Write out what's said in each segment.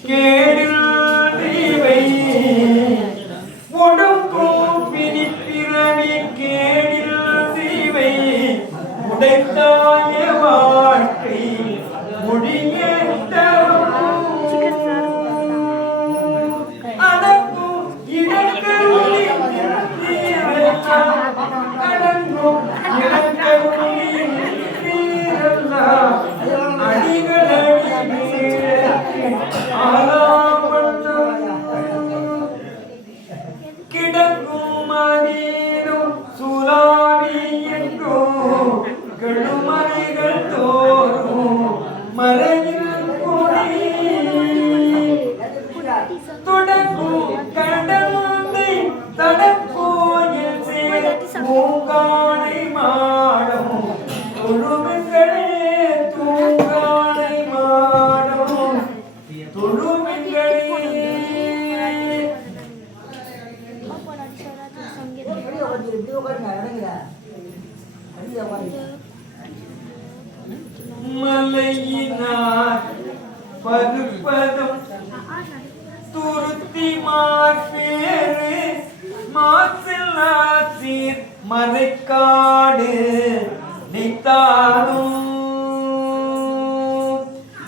கேடில் தீவை உடம்பும் பிணிப்பிறவி கேடில் தீவை உடைத்தாய வாழ்க்கை முடிய அடங்கும் இடக்கருளி அடங்கும் இடக்கருளி அடிகளி கிடக்கும் அதீனும் சுலாவி என்றும் கெடுமறைகள் தோறும் மறையில் கொடி தொடக்கும் கடந்தை தடப்போயில் சேர் பூங்கானை மாடம் தொழுமெங்களே தூங்கானை மாடம் தொழுமெங்களே மலையினார் பருப்பதும் துருத்தி மார்பேறு மாசில்லாசீர் மறைக்காடு நித்தானும்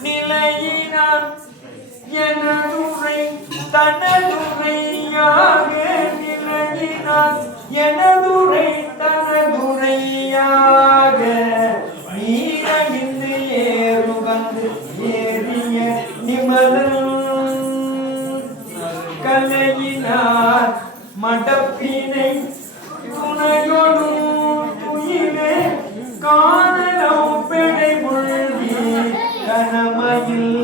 நிலையினார் எனதுரை தனதுரையாக நிலையினார் எனதுரை தனதுரையாக நீரணிந்து ஏறுகந்து ஏறிய நிமலன் கலையினார் மடப்பினை துணையொடு துயிலே காணலம் பெடை முழுகி கனமையில்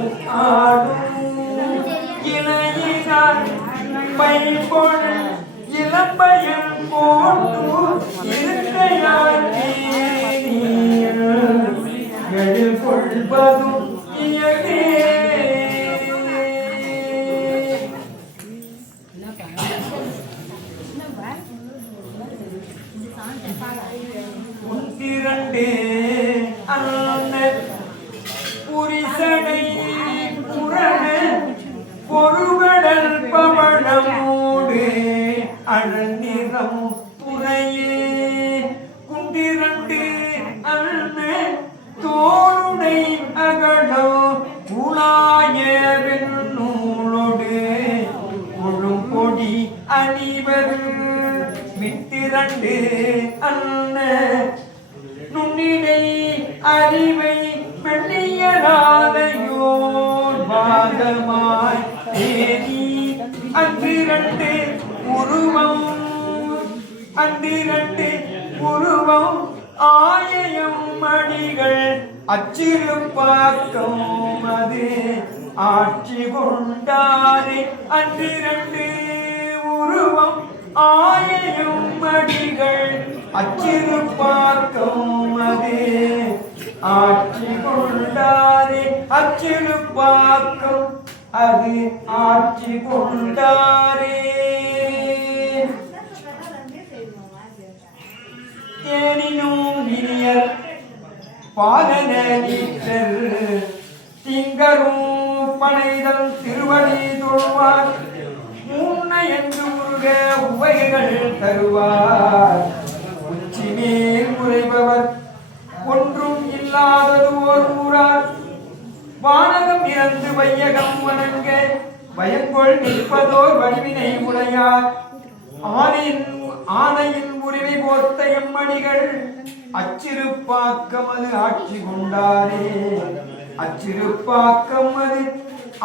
ஆடும் இலையினார் பைபொழு இளம்பயன் போட்டு இருக்கையாக்கி எழில் கொள்வதும் இயகே உந்திரண்டு அந்த புரிசடை புரண பொருகடல் பவழமோடு அழநிறம் புறையே குண்டிரண்டு அண்ண தோளுடை அகடோ உலாய வெண்ணூலோடு கொழும் பொடி அணிவர் விட்டிரண்டு அண்ண நுண்ணினை அறிவை வெள்ளியராலையோர் வாதமாய் தேனி அன்றிரண்டு உருவம் அன்றிரண்டு உருவம் ஆயம் மணிகள் அச்சிறுப்பாக்கம் அது ஆட்சி கொண்டாரே அன்றிரண்டு உருவம் ஆயம் மணிகள் அச்சிறுப்பாக்கம் அது ஆட்சி கொண்டாரே அச்சிறுப்பாக்கம் அது ஆட்சி கொண்டாரே தேனினும் இனியர் பாதன நீற்றர் திங்கரும் பனைதல் திருவடி தொழுவார் முன்ன என்று முருக உவைகள் தருவார் உச்சி மேல் உரைபவர் ஒன்றும் இல்லாதது ஓர் ஊரார் வானகம் இறந்து வையகம் வணங்க பயங்கொள் நிற்பதோர் வடிவினை உடையார் ஆனையின் உரிமை போர்த்த எம்மணிகள் அச்சிறுப்பாக்கம் அது ஆட்சி கொண்டாரே அச்சிறுப்பாக்கம் அது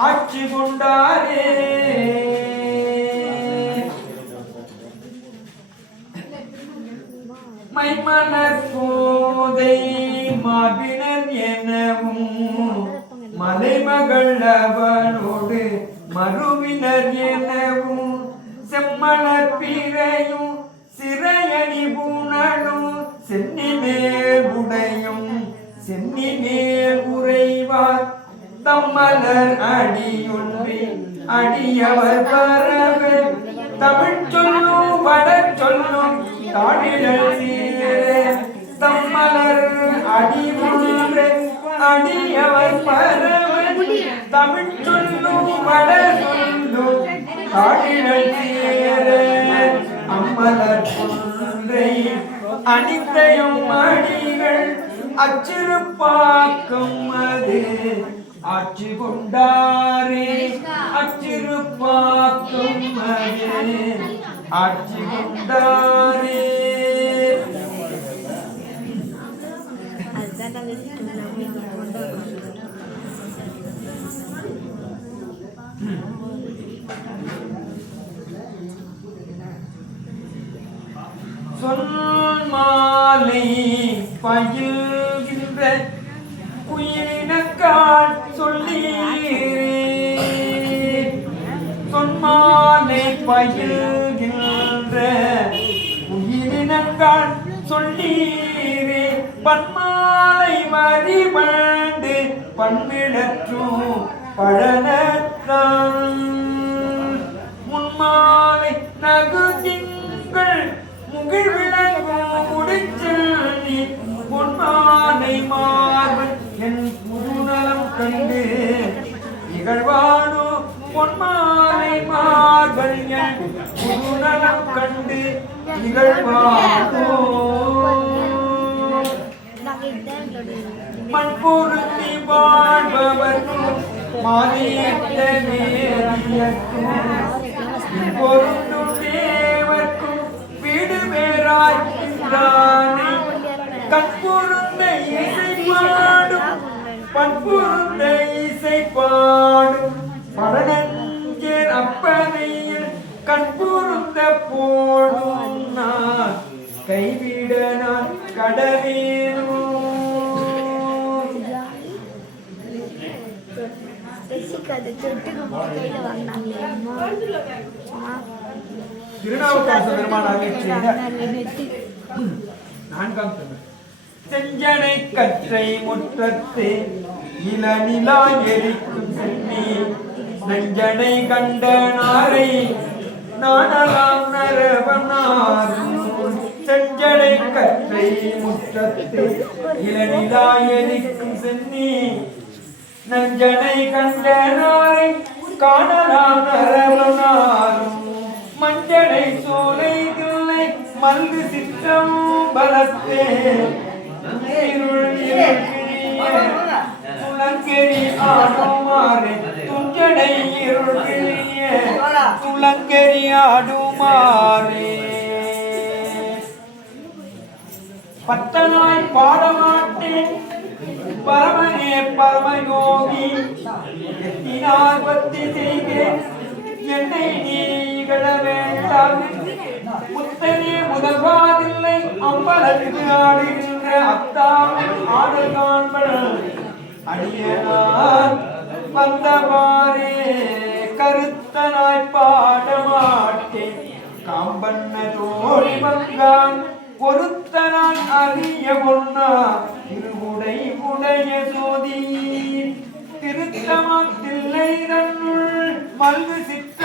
ஆட்சி கொண்டாரே மைமலர் போதை மாபினர் எனவும் மலைமகள் அவனோடு மறுவினர் எனவும் செம்மலர் பிறையும் சிறையணி பூணனும் சென்னி மேல் உடையும் சென்னி மேல் உறைவார் தம்மலர் அடியொன்றி அடியவர் பரவ தமிழ் சொல்லும் வட சொல்லும் தாழிழல் தம்மலர் அடி அடியவர் பரவன் தமிழ் சொல்லும் வட சொல்லும் காடிகள் சேர அம்மலர் ஒன்றை அனித்தையும் அடிகள் அச்சிறுப்பாக்கும் அது ஆட்சி கொண்டாரே அச்சிறுப்பாக்கும் அது ஆட்சி கொண்டாரே சொல் மாலை பயில்கின்ற உயிரினக்கால் சொல்லி சொன்மாலை பயில்கின்ற உயிரினக்கால் சொல்லீரே பன்மாலை மதிபண்டு பண்பிடற்றும் பழனத்தான் முன்மாலை நகுதிங்கள் முகிழ்விளங்கும் முடிச்செல்வி பொன்மாலை மார்பன் என் முதுநலம் கண்டு நிகழ்வானோ பொன்மாலை மார்பன் என் முதுநலம் கண்டு நிகழ்வானோ மண்பொருத்தி வாழ்பவர்க்கும் மாறியற்ற நேரியற்கும் பொருந்தும் தேவர்க்கும் வீடு வேறாய்க்கின்றானே கற்பொருந்த இசை பாடும் பண்பொருந்த இசை பாடும் படனஞ்சேர் அப்பனையில் கண்பொருந்த போடும் நான் கைவிட நான் கடவேனோ செஞ்சனை கற்றை முற்றத்து இளநிலா எரிக்கும் சென்னி நெஞ்சனை கண்ட நாரை நானலாம் நரவனார் செஞ்சனை கற்றை முற்றத்து இளநிலா எரிக்கும் சென்னி நஞ்சனை கண்ட நாரை காணலாம் நரவனாரும் மஞ்சனை சோலை தில்லை மல்கு சிற்றம் பலத்தே துளங்கெரி ஆடுமாறு துஞ்சடை இருளிய துளங்கெரி ஆடுமாறே பத்தனாய் பாடமாட்டேன் பரமனே பரமயோகி எத்தினால் பத்தி செய்கிறேன் என்னை நீகள வேண்டாம் முத்தனே முதல்வாதில்லை அம்பலத்துக்கு ஆடுகின்ற அத்தாவின் ஆடல் காண்பன அடியனார் வந்தவாறே கருத்தனாய் பாடமாட்டேன் காம்பண்ண தோழி வந்தான் பொருத்தனான் அறிய பொன்னா திருவுடை உடைய சோதி திருத்தமத்தில்லை தன்னுள் மல்கு